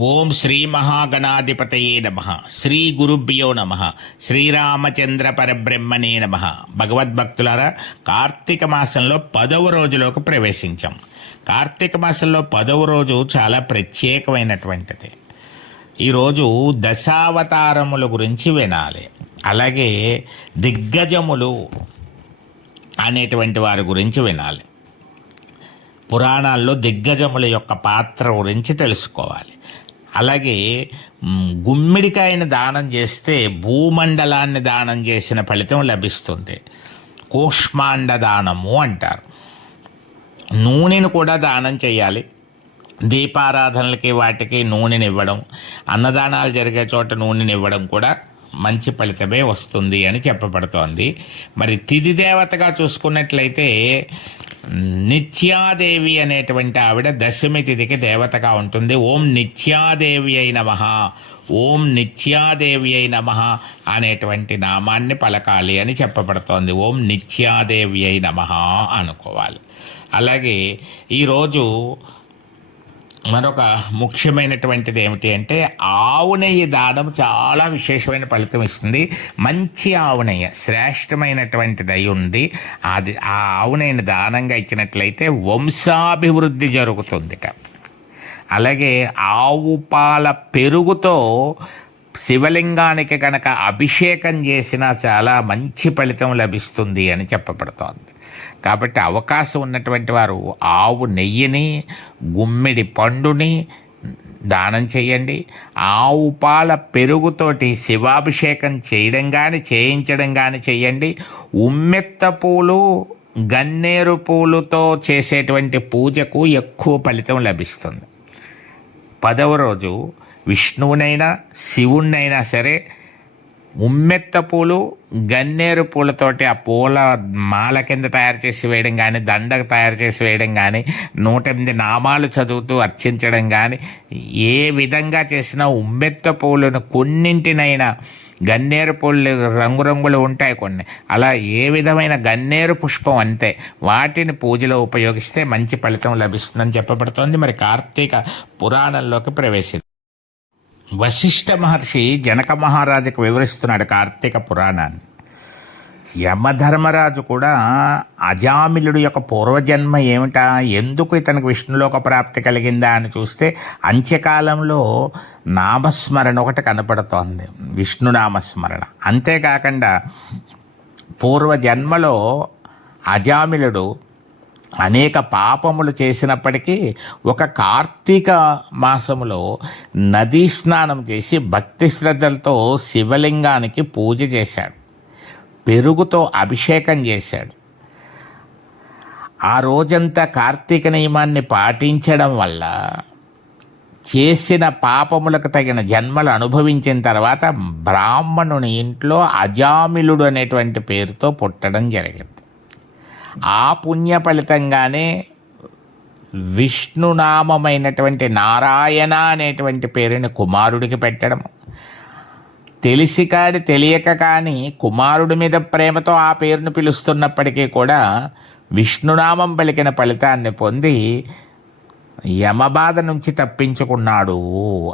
ఓం శ్రీ మహాగణాధిపతయే నమ. శ్రీ గురుభ్యో నమ. శ్రీరామచంద్ర పరబ్రహ్మణే నమ. భగవద్భక్తులారా కార్తీక మాసంలో పదవ రోజులోకి ప్రవేశించాం. కార్తీక మాసంలో పదవ రోజు చాలా ప్రత్యేకమైనటువంటిది. ఈరోజు దశావతారముల గురించి వినాలి. అలాగే దిగ్గజములు అనేటువంటి వారి గురించి వినాలి. పురాణాల్లో దిగ్గజముల యొక్క పాత్ర గురించి తెలుసుకోవాలి. అలాగే గుమ్మిడికాయని దానం చేస్తే భూమండలాన్ని దానం చేసిన ఫలితం లభిస్తుంది. కూష్మాండ దానము అంటారు. నూనెను కూడా దానం చేయాలి. దీపారాధనలకి వాటికి నూనెని ఇవ్వడం అన్నదానాలు జరిగే చోట నూనెని ఇవ్వడం కూడా మంచి ఫలితమే వస్తుంది అని చెప్పబడుతోంది. మరి తిది దేవతగా చూసుకున్నట్లయితే నిత్యాదేవి అనేటువంటి ఆవిడ దశమి తిథికి దేవతగా ఉంటుంది. ఓం నిత్యాదేవి అయిన మహా ఓం నిత్యాదేవి అయి నమ అనేటువంటి నామాన్ని పలకాలి అని చెప్పబడుతోంది. ఓం నిత్యాదేవి అయి నమ అనుకోవాలి. అలాగే ఈరోజు మరొక ముఖ్యమైనటువంటిది ఏమిటి అంటే ఆవు నెయ్యి దానం చాలా విశేషమైన ఫలితం ఇస్తుంది. మంచి ఆవు నెయ్యి శ్రేష్టమైనటువంటిది అయి ఉంది. అది ఆ ఆవు నెయ్యిని దానంగా ఇచ్చినట్లయితే వంశాభివృద్ధి జరుగుతుందిట అలాగే ఆవు పాల పెరుగుతో శివలింగానికి కనుక అభిషేకం చేసినా చాలా మంచి ఫలితం లభిస్తుంది అని చెప్పబడుతోంది. కాబట్టి అవకాశం ఉన్నటువంటి వారు ఆవు నెయ్యిని గుమ్మిడి పండుని దానం చేయండి. ఆవు పాల పెరుగుతోటి శివాభిషేకం చేయడం కానీ చేయించడం కానీ చేయండి. ఉమ్మెత్త పూలు గన్నేరు పూలుతో చేసేటువంటి పూజకు ఎక్కువ ఫలితం లభిస్తుంది. పదవ రోజు విష్ణువునైనా శివుణ్ణైనా సరే ఉమ్మెత్త పూలు గన్నేరు పూలతోటి ఆ పూల మాల కింద తయారు చేసి వేయడం కానీ దండ తయారు చేసి వేయడం కానీ నూట ఎనిమిది నామాలు చదువుతూ అర్చించడం కానీ ఏ విధంగా చేసినా ఉమ్మెత్త పూలను కొన్నింటినైనా గన్నేరు పూలు రంగురంగులు ఉంటాయి కొన్ని. అలా ఏ విధమైన గన్నేరు పుష్పం అంతే. వాటిని పూజలో ఉపయోగిస్తే మంచి ఫలితం లభిస్తుందని చెప్పబడుతోంది. మరి కార్తీక పురాణంలోకి ప్రవేశించింది వశిష్ఠ మహర్షి జనక మహారాజుకు వివరిస్తున్నాడు కార్తీక పురాణాన్ని. యమధర్మరాజు కూడా అజామిలుడు యొక్క పూర్వజన్మ ఏమిటా? ఎందుకు ఇతనికి విష్ణులోక ప్రాప్తి కలిగిందా అని చూస్తే అంత్యకాలంలో నామస్మరణ ఒకటి కనపడుతోంది. విష్ణు నామస్మరణ. అంతేకాకుండా పూర్వజన్మలో అజామిలుడు అనేక పాపములు చేసినప్పటికీ ఒక కార్తీక మాసములో నదీ స్నానం చేసి భక్తి శ్రద్ధలతో శివలింగానికి పూజ చేశాడు. పెరుగుతో అభిషేకం చేశాడు. ఆ రోజంతా కార్తీక నియమాన్ని పాటించడం వల్ల చేసిన పాపములకు తగిన జన్మలు అనుభవించిన తర్వాత బ్రాహ్మణుని ఇంట్లో అజామిలుడు అనేటువంటి పేరుతో పుట్టడం జరిగింది. ఆ పుణ్య ఫలితంగానే విష్ణునామమైనటువంటి నారాయణ అనేటువంటి పేరుని కుమారుడికి పెట్టడం. తెలిసి కాని తెలియక కానీ కుమారుడి మీద ప్రేమతో ఆ పేరును పిలుస్తున్నప్పటికీ కూడా విష్ణునామం పలికిన ఫలితాన్ని పొంది యమబాధ నుంచి తప్పించుకున్నాడు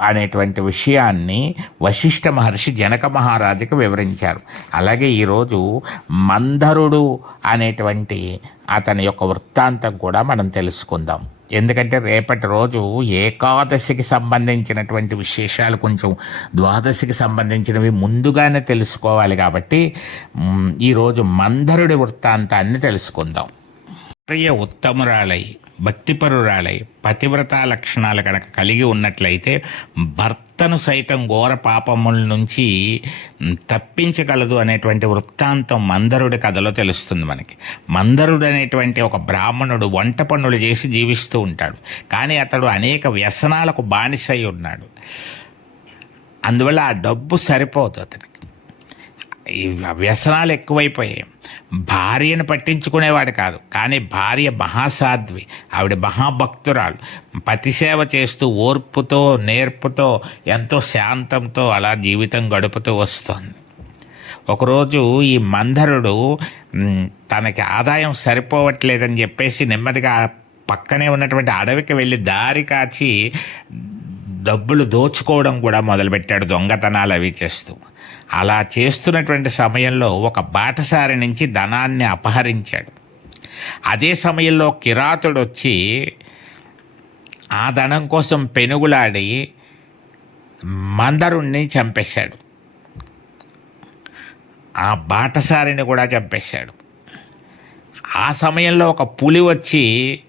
అనేటువంటి విషయాన్ని వశిష్ఠ మహర్షి జనక మహారాజుకు వివరించారు. అలాగే ఈరోజు మందరుడు అనేటువంటి అతని యొక్క వృత్తాంతం కూడా మనం తెలుసుకుందాం. ఎందుకంటే రేపటి రోజు ఏకాదశికి సంబంధించినటువంటి విశేషాలు కొంచెం ద్వాదశికి సంబంధించినవి ముందుగానే తెలుసుకోవాలి కాబట్టి ఈరోజు మందరుడి వృత్తాంతాన్ని తెలుసుకుందాం. ప్రియ ఉత్తమురాలై భక్తిపరురాలై పతివ్రత లక్షణాలు కనుక కలిగి ఉన్నట్లయితే భర్తను సైతం ఘోర పాపముల నుంచి తప్పించగలదు అనేటువంటి వృత్తాంతం మందరుడి కథలో తెలుస్తుంది మనకి. మందరుడు అనేటువంటి ఒక బ్రాహ్మణుడు వంట పనులు చేసి జీవిస్తూ ఉంటాడు. కానీ అతడు అనేక వ్యసనాలకు బానిసై ఉన్నాడు. అందువల్ల ఆ డబ్బు సరిపోదు అతనికి. ఈ వ్యసనాలు ఎక్కువైపోయాయి. భార్యను పట్టించుకునేవాడు కాదు. కానీ భార్య మహాసాధ్వి ఆవిడ మహాభక్తురాలు. పతిసేవ చేస్తూ ఓర్పుతో నేర్పుతో ఎంతో శాంతంతో అలా జీవితం గడుపుతూ వస్తోంది. ఒకరోజు ఈ మందరుడు తనకి ఆదాయం సరిపోవట్లేదని చెప్పేసి నెమ్మదిగా పక్కనే ఉన్నటువంటి అడవికి వెళ్ళి దారి కాచి డబ్బులు దోచుకోవడం కూడా మొదలుపెట్టాడు దొంగతనాలు అవి చేస్తూ. అలా చేస్తున్నటువంటి సమయంలో ఒక బాటసారి నుంచి ధనాన్ని అపహరించాడు. అదే సమయంలో కిరాతుడు వచ్చి ఆ ధనం కోసం పెనుగులాడి మందరుణ్ణి చంపేశాడు. ఆ బాటసారిని కూడా చంపేశాడు. ఆ సమయంలో ఒక పులి వచ్చి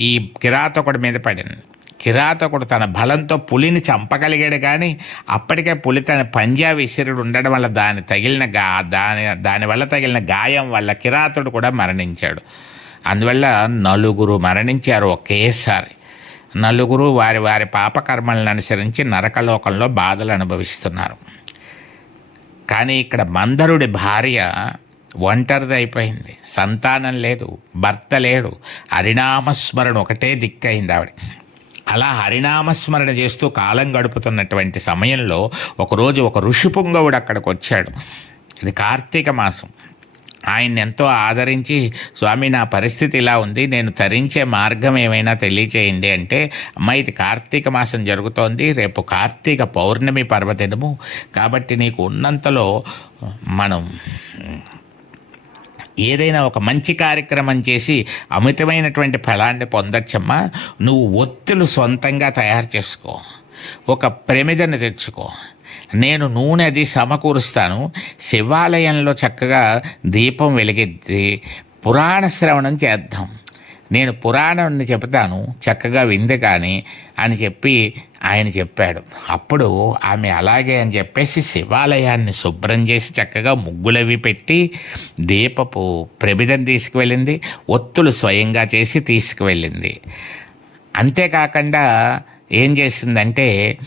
ఈ కిరాతకుడి మీద పడింది. కిరాతకుడు తన బలంతో పులిని చంపగలిగాడు కానీ అప్పటికే పులి తన పంజా విసిరుడు ఉండడం వల్ల దాని తగిలిన గా దాని దానివల్ల తగిలిన గాయం వల్ల కిరాతుడు కూడా మరణించాడు. అందువల్ల నలుగురు మరణించారు ఒకేసారి. నలుగురు వారి వారి పాపకర్మలను అనుసరించి నరకలోకంలో బాధలు అనుభవిస్తున్నారు. కానీ ఇక్కడ మందరుడి భార్య ఒంటరిది అయిపోయింది. సంతానం లేదు భర్త లేడు. హరినామస్మరణ ఒకటే దిక్కయింది ఆవిడ. అలా హరినామస్మరణ చేస్తూ కాలం గడుపుతున్నటువంటి సమయంలో ఒకరోజు ఒక ఋషి పుంగవుడు అక్కడికి వచ్చాడు. ఇది కార్తీక మాసం. ఆయన్ని ఎంతో ఆదరించి స్వామి నా పరిస్థితి ఇలా ఉంది. నేను తరించే మార్గం ఏమైనా తెలియచేయండి అంటే అమ్మ ఇది కార్తీక మాసం జరుగుతోంది. రేపు కార్తీక పౌర్ణమి పర్వదినము. కాబట్టి నీకు ఉన్నంతలో మనం ఏదైనా ఒక మంచి కార్యక్రమం చేసి అమితమైనటువంటి ఫలాన్ని పొందొచ్చమ్మా. నువ్వు ఒత్తులు సొంతంగా తయారు చేసుకో. ఒక ప్రమిదను తెచ్చుకో. నేను నూనె అది సమకూరుస్తాను. శివాలయంలో చక్కగా దీపం వెలిగిద్ది. పురాణ శ్రవణం చేద్దాం. నేను పురాణాన్ని చెబుతాను చక్కగా వింది కానీ అని చెప్పి ఆయన చెప్పాడు. అప్పుడు ఆమె అలాగే అని చెప్పేసి శివాలయాన్ని శుభ్రం చేసి చక్కగా ముగ్గులవి పెట్టి దీపపు ప్రభిదం తీసుకువెళ్ళింది ఒత్తులు స్వయంగా చేసి తీసుకువెళ్ళింది. అంతేకాకుండా ఏం చేసిందంటే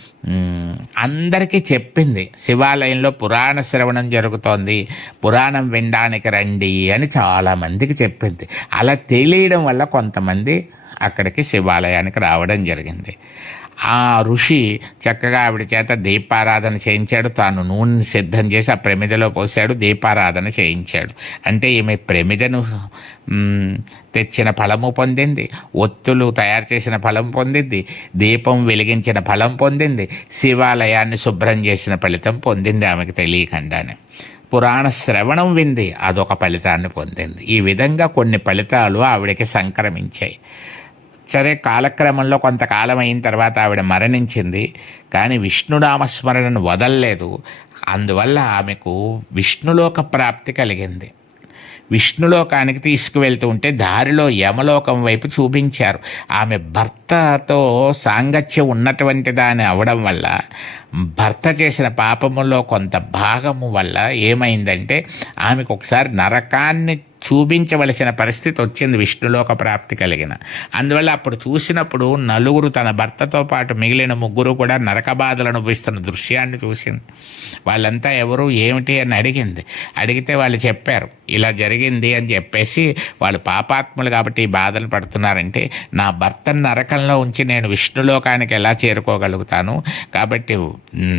అందరికీ చెప్పింది శివాలయంలో పురాణ శ్రవణం జరుగుతోంది పురాణం వినడానికి రండి అని చాలామందికి చెప్పింది. అలా తెలియడం వల్ల కొంతమంది అక్కడికి శివాలయానికి రావడం జరిగింది. ఆ ఋషి చక్కగా ఆవిడ చేత దీపారాధన చేయించాడు. తాను నూనెని సిద్ధం చేసి ఆ ప్రమిదలో పోసాడు. దీపారాధన చేయించాడు. అంటే ఈమె ప్రమిదను తెచ్చిన ఫలము పొందింది. ఒత్తులు తయారు చేసిన ఫలం పొందింది. దీపం వెలిగించిన ఫలం పొందింది. శివాలయాన్ని శుభ్రం చేసిన ఫలితం పొందింది ఆమెకు తెలియకుండానే. పురాణ శ్రవణం వింది. అదొక ఫలితాన్ని పొందింది. ఈ విధంగా కొన్ని ఫలితాలు ఆవిడకి సంక్రమించాయి. సరే కాలక్రమంలో కొంతకాలం అయిన తర్వాత ఆవిడ మరణించింది. కానీ విష్ణునామస్మరణను వదలలేదు. అందువల్ల ఆమెకు విష్ణులోక ప్రాప్తి కలిగింది. విష్ణులోకానికి తీసుకువెళ్తూ ఉంటే దారిలో యమలోకం వైపు చూపించారు. ఆమె భర్తతో సాంగత్యం ఉన్నటువంటి దాని అవడం వల్ల భర్త చేసిన పాపములో కొంత భాగము వల్ల ఏమైందంటే ఆమెకు ఒకసారి నరకాన్ని చూపించవలసిన పరిస్థితి వచ్చింది విష్ణులోక ప్రాప్తి కలిగిన. అందువల్ల అప్పుడు చూసినప్పుడు నలుగురు తన భర్తతో పాటు మిగిలిన ముగ్గురు కూడా నరక బాధలు అనుభవిస్తున్న దృశ్యాన్ని చూసింది. వాళ్ళంతా ఎవరు ఏమిటి అని అడిగింది. అడిగితే వాళ్ళు చెప్పారు ఇలా జరిగింది అని చెప్పేసి వాళ్ళు పాపాత్ములు కాబట్టి బాధలు పడుతున్నారంటే నా భర్తను నరకంలో ఉంచి నేను విష్ణులోకానికి ఎలా చేరుకోగలుగుతాను? కాబట్టి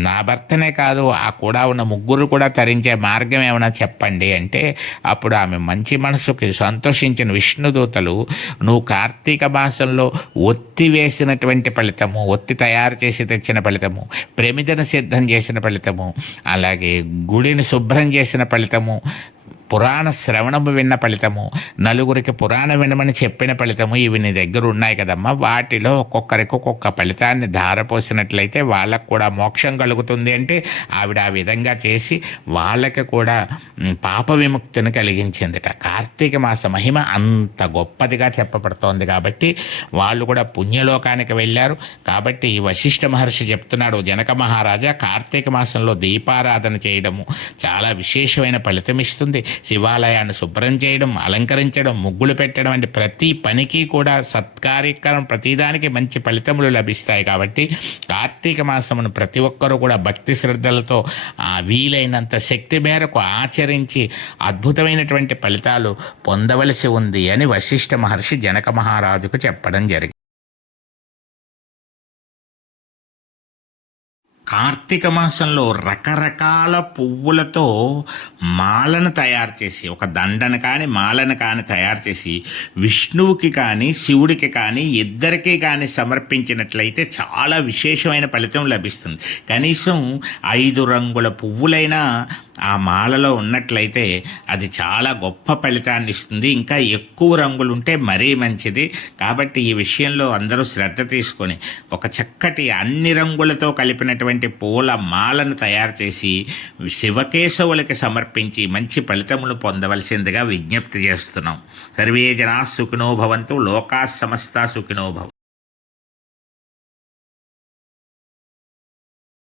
నా భర్తనే కాదు ఆ కూడా ఉన్న ముగ్గురు కూడా తరించే మార్గం ఏమైనా చెప్పండి అంటే అప్పుడు ఆమె మంచి మనసుకి సంతోషించిన విష్ణుదూతలు నువ్వు కార్తీక మాసంలో ఒత్తి వేసినటువంటి ఫలితము ఒత్తి తయారు చేసి తెచ్చిన ఫలితము ప్రమిదను సిద్ధం చేసిన ఫలితము అలాగే గుడిని శుభ్రం చేసిన ఫలితము పురాణ శ్రవణము విన్న ఫలితము నలుగురికి పురాణ వినమని చెప్పిన ఫలితము ఇవి నీ దగ్గర ఉన్నాయి కదమ్మా. వాటిలో ఒక్కొక్కరికి ఒక్కొక్క ఫలితాన్ని ధారపోసినట్లయితే వాళ్ళకు కూడా మోక్షం కలుగుతుంది అంటే ఆవిడ ఆ విధంగా చేసి వాళ్ళకి కూడా పాప విముక్తిని కలిగించిందిట. కార్తీక మాస మహిమ అంత గొప్పదిగా చెప్పబడుతోంది కాబట్టి వాళ్ళు కూడా పుణ్యలోకానికి వెళ్ళారు. కాబట్టి ఈ వశిష్ఠ మహర్షి చెప్తున్నాడు జనక మహారాజా కార్తీక మాసంలో దీపారాధన చేయడము చాలా విశేషమైన ఫలితం ఇస్తుంది శివాలయాన్ని శుభ్రం చేయడం అలంకరించడం ముగ్గులు పెట్టడం వంటి ప్రతి పనికి కూడా సత్కార్యక్రమం ప్రతిదానికి మంచి ఫలితములు లభిస్తాయి కాబట్టి కార్తీక మాసమును ప్రతి ఒక్కరూ కూడా భక్తి శ్రద్ధలతో ఆ వీలైనంత శక్తి మేరకు ఆచరించి అద్భుతమైనటువంటి ఫలితాలు పొందవలసి ఉంది అని వశిష్ఠ మహర్షి జనక మహారాజుకు చెప్పడం జరిగింది. కార్తీక మాసంలో రకరకాల పువ్వులతో మాలను తయారు చేసి ఒక దండను కానీ మాలను కానీ తయారు చేసి విష్ణువుకి కానీ శివుడికి కానీ ఇద్దరికీ కానీ సమర్పించినట్లయితే చాలా విశేషమైన ఫలితం లభిస్తుంది. కనీసం ఐదు రంగుల పువ్వులైనా ఆ మాలలో ఉన్నట్లయితే అది చాలా గొప్ప ఫలితాన్ని ఇస్తుంది ఇంకా ఎక్కువ రంగులు ఉంటే మరీ మంచిది. కాబట్టి ఈ విషయంలో అందరూ శ్రద్ధ తీసుకొని ఒక చక్కటి అన్ని రంగులతో కలిపినటువంటి పూల మాలను తయారు చేసి శివకేశవులకి సమర్పించి మంచి ఫలితములు పొందవలసిందిగా విజ్ఞప్తి చేస్తున్నాం. సర్వే జనా సుఖినో భవంతు లోకా సమస్త సుఖినో భవంతు